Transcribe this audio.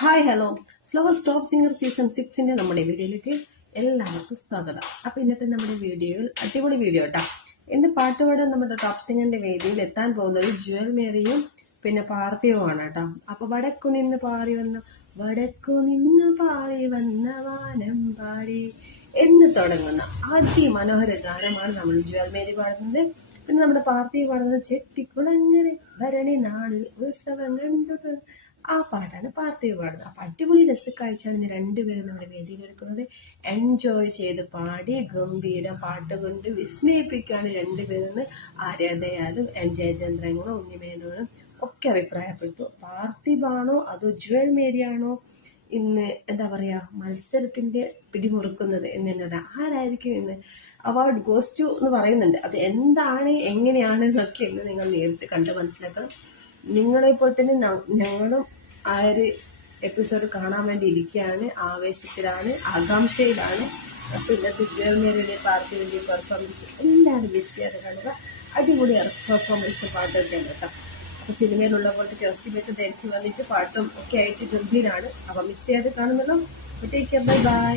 Hi hello flower top singer season സിക്സിന്റെ നമ്മുടെ വീഡിയോയിലേക്ക് എല്ലാവർക്കും സ്വാഗതം. അപ്പോൾ ഇന്നത്തെ നമ്മുടെ വീഡിയോയിൽ അടിപൊളി വീഡിയോ കേട്ടോ ഇന്ന് പാട്ടോടെ നമ്മുടെ ടോപ്പ് സിംഗറിന്റെ വേദിയിൽ എത്താൻ പോകുന്നത് ജുവൽ മേരിയും പിന്നെ പാർത്ഥിവുമാണ് കേട്ടോ അപ്പൊ വടക്കു നിന്ന് പാറി വന്ന വടക്കു നിന്ന് പാറി വന്ന വാനം പാടി. എന്ന് തുടങ്ങുന്ന അതിമനോഹര ഗാനമാണ് നമ്മൾ ജ്വാൽമേരി പാടുന്നത്. പിന്നെ നമ്മുടെ പാർത്ഥിവ് പാടുന്നത് ചെട്ടിക്കുളങ്ങര ഭരണി നാളിൽ ഉത്സവം കണ്ടു ആ പാട്ടാണ് പാർട്ടി പാടുന്നത്. അപ്പൊ അടിപൊളി രസക്കാഴ്ചയാണ് ഇന്ന് രണ്ടുപേരും നമ്മുടെ വേദിയിൽ എടുക്കുന്നത് എൻജോയ് ചെയ്ത് പാടി ഗംഭീര പാട്ട് കൊണ്ട് വിസ്മയിപ്പിക്കുകയാണ് രണ്ടുപേരെന്ന് ആര്യാദയാലും എൻ ജയചന്ദ്രങ്ങളും ഉണ്ണിമേനോനും ഒക്കെ അഭിപ്രായപ്പെട്ടു. പാർത്ഥിവാണോ അതോ ജുവൽ മേരിയാണോ ഇന്ന് എന്താ പറയുക മത്സരത്തിന്റെ പിടിമുറുക്കുന്നത് എന്ന് എന്നതാണ് ആരായിരിക്കും ഇന്ന് അവാർഡ് ഗോസ് ടു എന്ന് പറയുന്നുണ്ട്. അത് എന്താണ് എങ്ങനെയാണ് എന്നൊക്കെ ഇന്ന് നിങ്ങൾ നേരിട്ട് കണ്ട് മനസ്സിലാക്കണം. നിങ്ങളെ പോലെ തന്നെ ഞങ്ങളും ആ ഒരു എപ്പിസോഡ് കാണാൻ വേണ്ടി ഇരിക്കുകയാണ്. ആവേശത്തിലാണ് ആകാംക്ഷയിലാണ്. അപ്പൊ ഇന്നത്തെ ജുവൽ മേരിയുടെ പാർട്ടിയുടെ പെർഫോമൻസ് എല്ലാവരും മിസ് ചെയ്യാതെ കാണുക. അടിപൊളി പെർഫോമൻസ് പാട്ടൊക്കെ കേട്ടോ. സിനിമയിലുള്ള പോലത്തെ കോസ്റ്റ്യൂമൊക്കെ ധരിച്ച് വന്നിട്ട് പാട്ടും ഒക്കെ ആയിട്ട് ഗംഭീരാണ്. അപ്പൊ മിസ് ചെയ്യാതെ കാണുന്നല്ലോ ടേക്ക് കെയർ ബൈ ബൈ